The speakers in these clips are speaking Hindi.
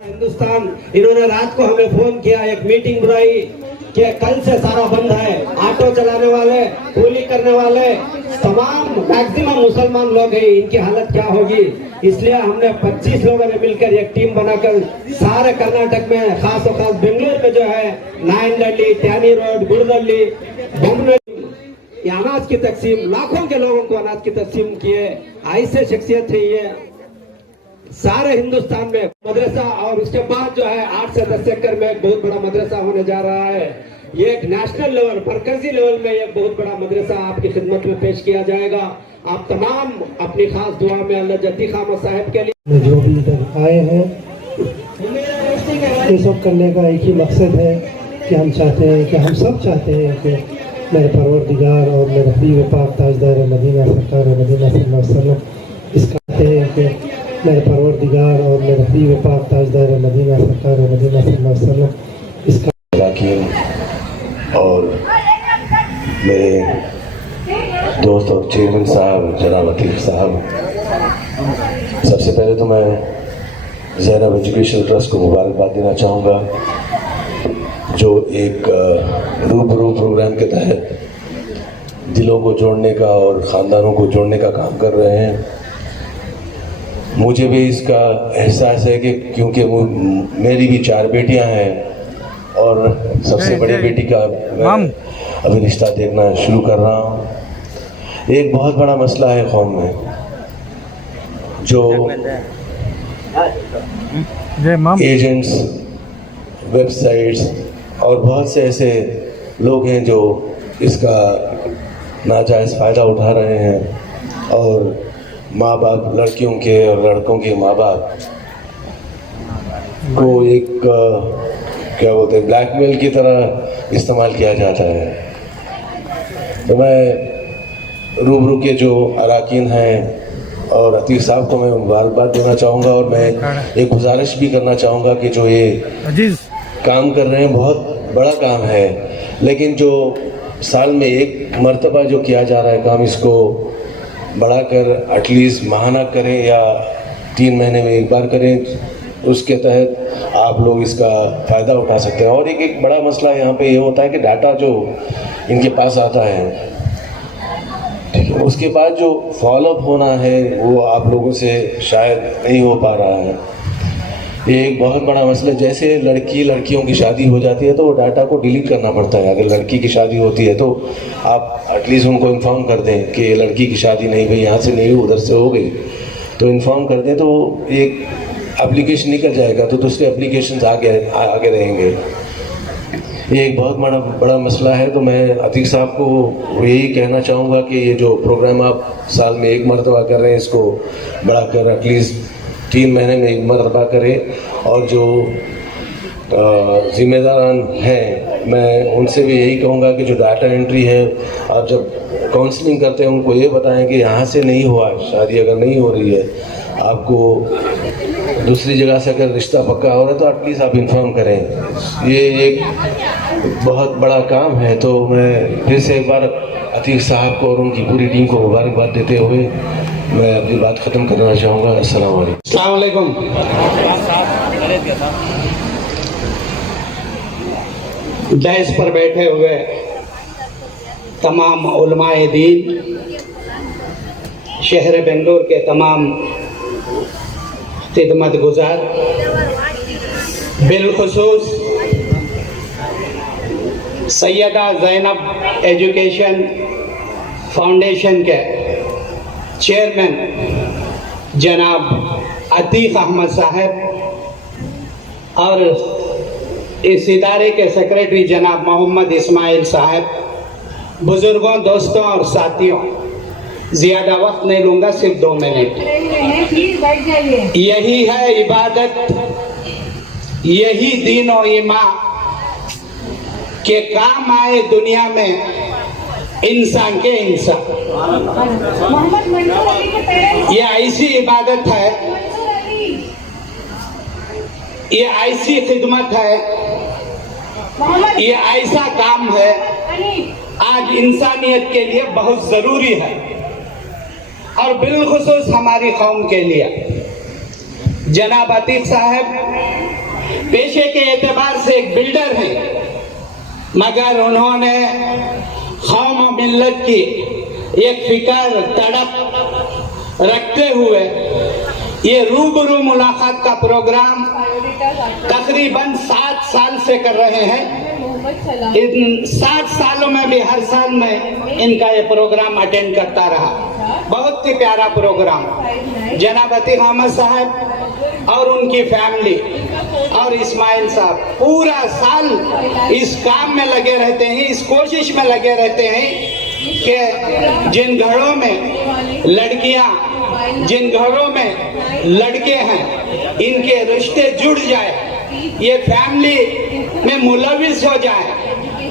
हिंदुस्तान इन्होंने रात को हमें फोन किया, एक मीटिंग बुलाई कि कल से सारा बंद है। ऑटो चलाने वाले, कूली करने वाले, तमाम मैक्सिमम मुसलमान लोग हैं, इनकी हालत क्या होगी। इसलिए हमने 25 लोगों ने मिलकर एक टीम बनाकर सारे कर्नाटक में, खास और खास बेंगलुरु में जो है नायनडल्ली, त्यानी रोड, गुड़दल्ली, बोमनल्ली, अनाज की तकसीम, लाखों के लोगों को अनाज की तकसीम किए। ऐसे शख्सियत है ये सारे हिंदुस्तान में मदरसा। और उसके बाद जो है 8 से 10 एकड़ में एक बहुत बड़ा मदरसा होने जा रहा है। ये एक नेशनल लेवल, मरकजी लेवल में एक बहुत बड़ा मदरसा आपकी खिदमत में पेश किया जाएगा। आप तमाम अपनी खास दुआ में अल्लाह जद्दी खामा साहब के लिए जो भी इधर आए हैं, ये सब करने का एक ही मकसद है कि हम चाहते हैं कि हम सब चाहते हैं कि मेरे परवरदिगार और मेरे हबीब पाक ताजदार मदीना सरकार मदीना सल्लल्लाहु अलैहि वसल्लम इसका कहते हैं कि मेरे परवरदिगार और मेरे हबीब पाक ताजदार मदीना सरकार मदीना सल्लल्लाहु अलैहि वसल्लम इसका और मेरे दोस्त और चेयरमैन साहब जनाब अतीफ साहब, सबसे पहले तो मैं ज़ैनब एजुकेशन ट्रस्ट को मुबारकबाद देना चाहूँगा जो एक रूबरू प्रोग्राम के तहत दिलों को जोड़ने का और ख़ानदानों को जोड़ने का काम कर रहे हैं। मुझे भी इसका एहसास है कि क्योंकि मेरी भी 4 बेटियां हैं और सबसे बड़ी बेटी का मैं अभी रिश्ता देखना शुरू कर रहा हूँ। एक बहुत बड़ा मसला है कौम में, जो एजेंट्स, वेबसाइट्स और बहुत से ऐसे लोग हैं जो इसका नाजायज़ फ़ायदा उठा रहे हैं और माँ बाप, लड़कियों के और लड़कों के माँ बाप को एक क्या बोलते हैं, ब्लैकमेल की तरह इस्तेमाल किया जाता है। तो मैं रूबरू के जो अराकीन हैं और अतीक साहब को मैं मुबारकबाद देना चाहूँगा और मैं एक गुजारिश भी करना चाहूँगा कि जो ये काम कर रहे हैं बहुत बड़ा काम है, लेकिन जो साल में एक मर्तबा जो किया जा रहा है काम, इसको बढ़ाकर एटलीस्ट माहाना करें या 3 महीने में एक बार करें। उसके तहत आप लोग इसका फ़ायदा उठा सकते हैं। और एक बड़ा मसला यहाँ पे ये होता है कि डाटा जो इनके पास आता है, उसके बाद जो फॉलोअप होना है वो आप लोगों से शायद नहीं हो पा रहा है। ये एक बहुत बड़ा मसला। जैसे लड़कियों की शादी हो जाती है तो वो डाटा को डिलीट करना पड़ता है। अगर लड़की की शादी होती है तो आप एटलीस्ट उनको इन्फॉर्म कर दें कि लड़की की शादी नहीं भाई, यहाँ से नहीं हुई, उधर से हो गई, तो इन्फॉर्म कर दें तो एक एप्लीकेशन निकल जाएगा, तो दूसरे एप्लीकेशन आगे रहेंगे। ये एक बहुत बड़ा मसला है। तो मैं अतीक साहब को यही कहना चाहूँगा कि ये जो प्रोग्राम आप साल में एक मरतबा कर रहे हैं, इसको बढ़ाकर एटलीस्ट 3 महीने में एक मरतबा करें। और जो ज़िम्मेदारान हैं, मैं उनसे भी यही कहूँगा कि जो डाटा एंट्री है, आप जब काउंसलिंग करते हैं उनको ये बताएं कि यहाँ से नहीं हुआ शादी, अगर नहीं हो रही है, आपको दूसरी जगह से अगर रिश्ता पक्का हो रहा है तो एटलीस्ट आप इन्फॉर्म करें। ये एक बहुत बड़ा काम है। तो मैं फिर से एक बार अतीक साहब को और उनकी पूरी टीम को मुबारकबाद देते हुए मैं अपनी बात ख़त्म करना चाहूँगा। अस्सलाम वालेकुम। दहस पर बैठे हुए तमाम उलमाए दीन, शहर बेंगलोर के तमाम खिदमत गुजार, बिलखुसूस सैयदा ज़ैनब एजुकेशन फाउंडेशन के चेयरमैन जनाब अतीक अहमद साहब और इस इदारे के सेक्रेटरी जनाब मोहम्मद इस्माइल साहब, बुजुर्गों, दोस्तों और साथियों, ज़्यादा वक्त नहीं लूँगा, सिर्फ 2 मिनट। यही है इबादत, यही दीन और ईमान के काम आए दुनिया में इंसान के इंसान। ये ऐसी इबादत है, ये ऐसी खिदमत है, ये ऐसा काम है आज इंसानियत के लिए बहुत ज़रूरी है और बिलखुसूस हमारी कौम के लिए। जनाब अतीक साहब पेशे के एतबार से एक बिल्डर हैं, मगर उन्होंने कौम और मिल्लत की एक फिक्र, तड़प रखते हुए ये रूबरू मुलाकात का प्रोग्राम तकरीबन 7 साल से कर रहे हैं। इन 7 सालों में भी हर साल में इनका ये प्रोग्राम अटेंड करता रहा। बहुत ही प्यारा प्रोग्राम। जनाब अतीक अहमद साहब और उनकी फैमिली और इस्माइल साहब पूरा साल इस काम में लगे रहते हैं, इस कोशिश में लगे रहते हैं कि जिन घरों में लड़कियां, जिन घरों में लड़के हैं, इनके रिश्ते जुड़ जाए, ये फैमिली में मुलविस हो जाए,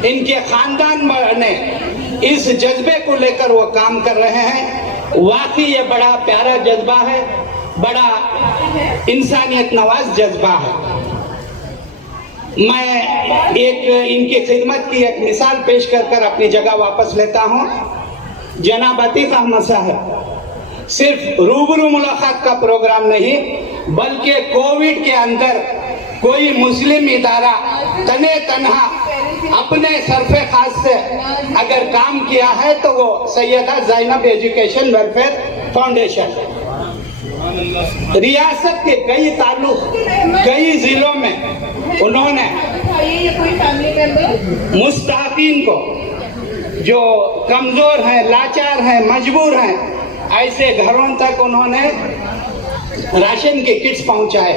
इनके खानदान बने, इस जज्बे को लेकर वो काम कर रहे हैं। वाकई ये बड़ा प्यारा जज्बा है, बड़ा इंसानियत नवाज जज्बा है। मैं एक इनकी खिदमत की एक मिसाल पेश कर अपनी जगह वापस लेता हूँ। जनाब अतीक अहमद साहब सिर्फ रूबरू मुलाकात का प्रोग्राम नहीं, बल्कि कोविड के अंदर कोई मुस्लिम इदारा तने तन्हा अपने सरफे खास से अगर काम किया है तो वो Syeda Zainab education welfare foundation. रियासत के कई ताल्लुक, कई जिलों में उन्होंने दिखाइए ये कोई फैमिली मेंबर। मुस्ताफिन को जो कमजोर हैं, लाचार हैं, मजबूर हैं, ऐसे घरों तक उन्होंने राशन के किट्स पहुंचाए,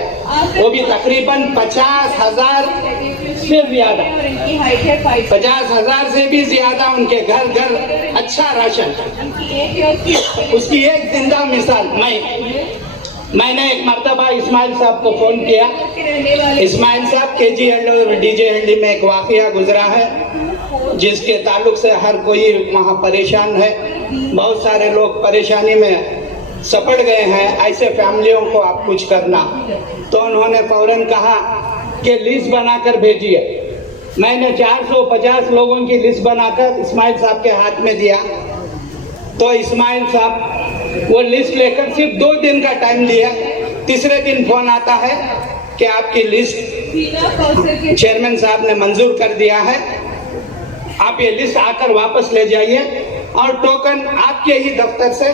वो भी तकरीबन 50,000 से ज्यादा, और इनकी हाइट है 5 50,000 से भी ज्यादा उनके घर घर अच्छा राशन। इनकी एज और उसकी एक जिंदा मिसाल मैंने एक मर्तबा इस्माइल साहब को फोन किया। रहने वाले इस्माइल साहब KG हल्डी और DJ हल्डी में एक वाकया गुजरा है जिसके ताल्लुक से हर कोई वहाँ परेशान है, बहुत सारे लोग परेशानी में सपड़ गए हैं, ऐसे फैमिलियों को आप कुछ करना। तो उन्होंने फौरन कहा कि लिस्ट बनाकर भेजिए। मैंने 450 लोगों की लिस्ट बनाकर इस्माइल साहब के हाथ में दिया। तो इस्माइल साहब वो लिस्ट लेकर सिर्फ 2 दिन का टाइम लिया। तीसरे दिन फोन आता है कि आपकी लिस्ट बिना कौशल के चेयरमैन साहब ने मंजूर कर दिया है, आप ये लिस्ट आकर वापस ले जाइए और टोकन आपके ही दफ्तर से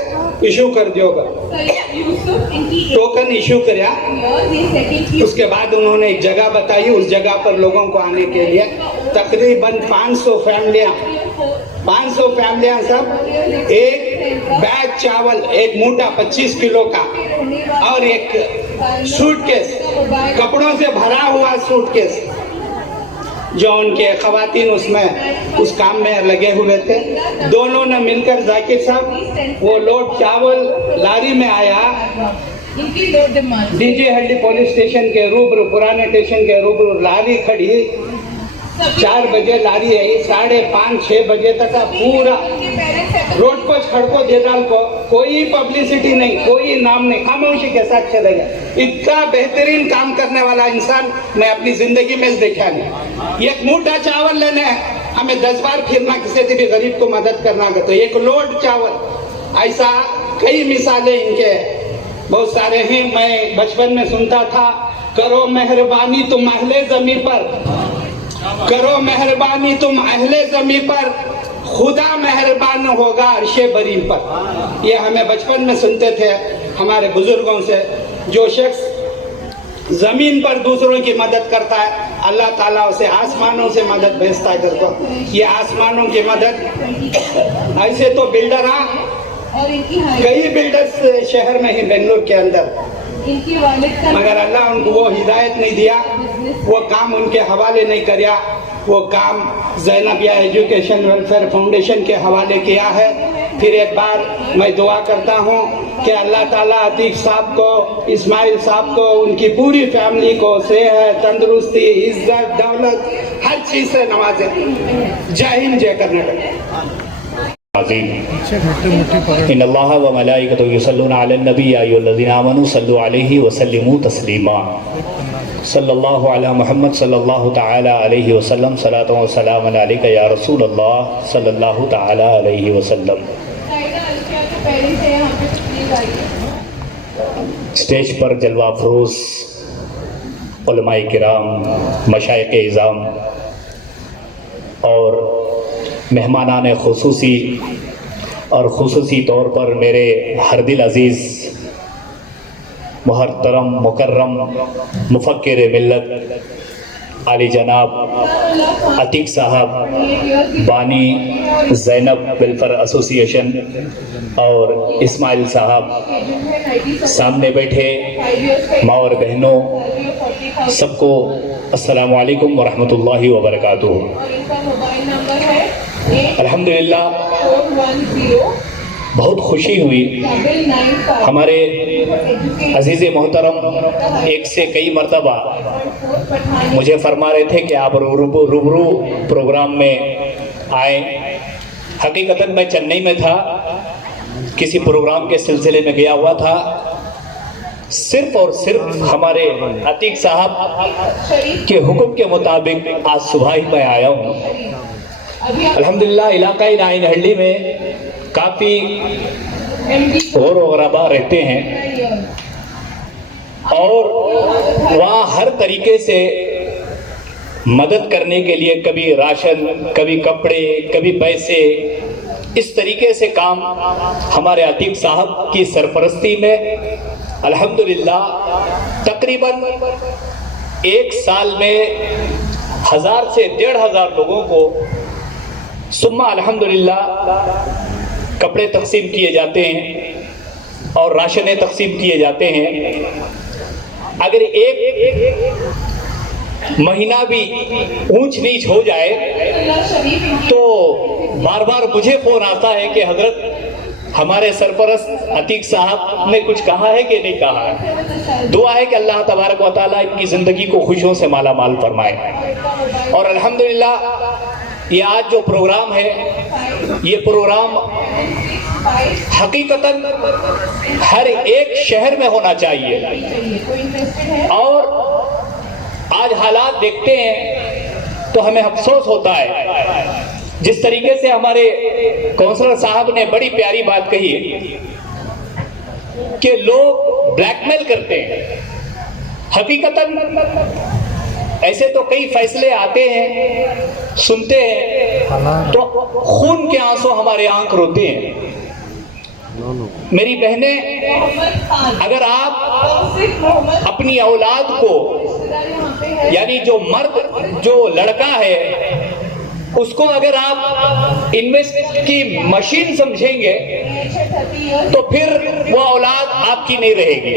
इशू कर दियोगा। यूसुफ इनकी टोकन इशू कराया। ये सेकंड की उसके बाद उन्होंने एक जगह बताई, उस जगह पर लोगों को आने के लिए तकरीबन 500 फैमिलियां सब एक बैग चावल, एक मूठा 25 किलो का और एक सूटकेस, कपड़ों से भरा हुआ सूटकेस, जो उनके खवातीन उसमें उस काम में लगे हुए थे, दोनों ने मिलकर जाकिर साहब वो लोड चावल लारी में आया। इनकी लोड डिमांड DJ हल्डी पुलिस स्टेशन के रूबरू, पुराने स्टेशन के रूबरू लारी खड़ी, 4 बजे लारी आई, 5:30-6 बजे तक का पूरा रोड को छड़को देदाल को कोई पब्लिसिटी नहीं, कोई नाम नहीं, खामोशी के साथ चले गए। इतना बेहतरीन काम करने वाला इंसान मैं अपनी जिंदगी में देखा नहीं। एक मूठा चावल लेने हमें 10 बार फिरना, किसी भी गरीब को मदद करना, तो एक लोड चावल। ऐसा कई मिसालें इनके बहुत सारे हैं। मैं बचपन में सुनता था, करो मेहरबानी तुम अहले जमी पर, करो मेहरबानी तुम अहले जमी पर, खुदा मेहरबान होगा अर्शे बरी पर। ये हमें बचपन में सुनते थे हमारे बुजुर्गों से। जो शख्स जमीन पर दूसरों की मदद करता है, अल्लाह ताला उसे आसमानों से मदद भेजता है करको। ये आसमानों की मदद ऐसे तो बिल्डर और इनकी हाइट कई बिल्डर्स शहर में ही, बेंगलुरु के अंदर, इनकी वालिद का मगर अल्लाह उनको वो हिदायत नहीं दिया, वो काम उनके हवाले नहीं किया। वो काम ज़ैनबिया एजुकेशन वेलफेयर फाउंडेशन के हवाले किया है। फिर एक बार मैं दुआ करता हूँ कि अल्लाह ताला अतीक साहब को, इस्माइल साहब को, उनकी पूरी फैमिली को सेहत, तंदुरुस्ती, इज्जत, दौलत, हर चीज़ से नवाजे। जय हिंद, जय कर्नाटक। इन्नल्लाह व मलाइकतहु युसल्लूना अलन नबी या अय्युहल्लज़ीना आमनू सल्लु अलैहि व सल्लिमू तस्लीमा। सल्लल्लाहु अला मुहम्मद सल्लल्लाहु तआला अलैहि वसल्लम, सलातो व सलाम अलैका या रसूल अल्लाह सल्लल्लाहु तआला अलैहि वसल्लम। पहले से यहाँ पे तकलीफ आई। स्टेज पर जलवा अफरोज़ उलमाए किराम, मशाइख़ इज़ाम और मेहमानान खुसूसी और खुसूसी तौर पर मेरे हर दिल अज़ीज़ मुहतरम मुकर्रम मुफक्किर मिल्लत आली जनाब अतीक साहब, बानी ज़ैनब वेलफेयर एसोसिएशन, और इस्माइल साहब, सामने बैठे माँ और बहनों, सबको अस्सलामु अलैकुम व रहमतुल्लाहि व बरकातुहू। और इनका मोबाइल नंबर है अल्हम्दुलिल्लाह 8410 बहुत खुशी हुई। 995 हमारे अजीज़ मोहतरम एक से कई मरतबा मुझे फरमा रहे थे कि आप रूबरू प्रोग्राम में आए। हकीकतन मैं चेन्नई में था, किसी प्रोग्राम के सिलसिले में गया हुआ था। सिर्फ और सिर्फ हमारे अतीक साहब के हुक्म के मुताबिक आज सुबह ही मैं आया हूँ। अल्हम्दुलिल्लाह इलाकाई नाइन हल्डी में काफ़ी और गरबा रहते हैं और वहाँ हर तरीके से मदद करने के लिए कभी राशन, कभी कपड़े, कभी पैसे, इस तरीके से काम हमारे अतीक साहब की सरपरस्ती में अल्हम्दुलिल्लाह तकरीबन 1 साल में 1000 से 1500 लोगों को सुम्मा अल्हम्दुलिल्लाह कपड़े तकसीम किए जाते हैं और राशनें तकसीम किए जाते हैं। अगर एक महीना भी ऊंच नीच हो जाए तो बार बार मुझे फोन आता है कि हजरत हमारे सरपरस्त अतीक साहब ने कुछ कहा है कि नहीं कहा है। दुआ है कि अल्लाह तबारक व तआला इनकी जिंदगी को खुशियों से माला माल फरमाए। और अल्हम्दुलिल्लाह ये आज जो प्रोग्राम है, ये प्रोग्राम हकीकतन हर एक शहर में होना चाहिए। और आज हालात देखते हैं तो हमें अफसोस होता है, जिस तरीके से हमारे काउंसलर साहब ने बड़ी प्यारी बात कही कि लोग ब्लैकमेल करते हैं। हकीकतन ऐसे तो कई फैसले आते हैं, सुनते हैं तो खून के आंसू हमारे आंख रोते हैं। मेरी बहनें, अगर आप अपनी औलाद को, यानी जो मर्द, जो लड़का है, उसको अगर आप इन्वेस्ट की मशीन समझेंगे तो फिर वो औलाद आपकी नहीं रहेगी।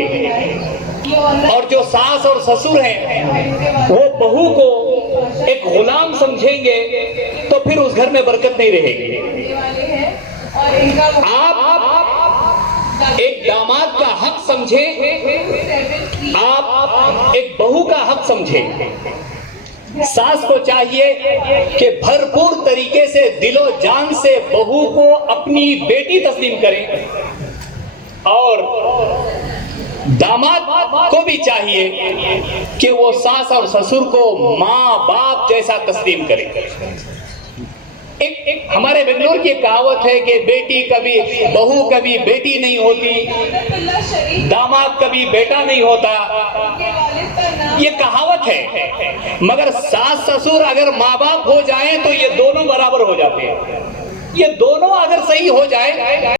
और जो सास और ससुर हैं वो बहू को एक गुलाम समझेंगे तो फिर उस घर में बरकत नहीं रहेगी। आप एक दामाद का हक समझे, आप एक बहू का हक समझे। सास को चाहिए कि भरपूर तरीके से दिलो जान से बहू को अपनी बेटी तस्लीम करें, और दामाद को भी चाहिए कि वो सास और ससुर को माँ बाप जैसा तस्लीम करें। एक हमारे बेंगलोर की एक कहावत है कि बेटी कभी, बहू कभी बेटी नहीं होती, दामाद कभी बेटा नहीं होता। ये कहावत है, मगर सास ससुर अगर माँ बाप हो जाएं तो ये दोनों बराबर हो जाते हैं। ये दोनों अगर सही हो जाए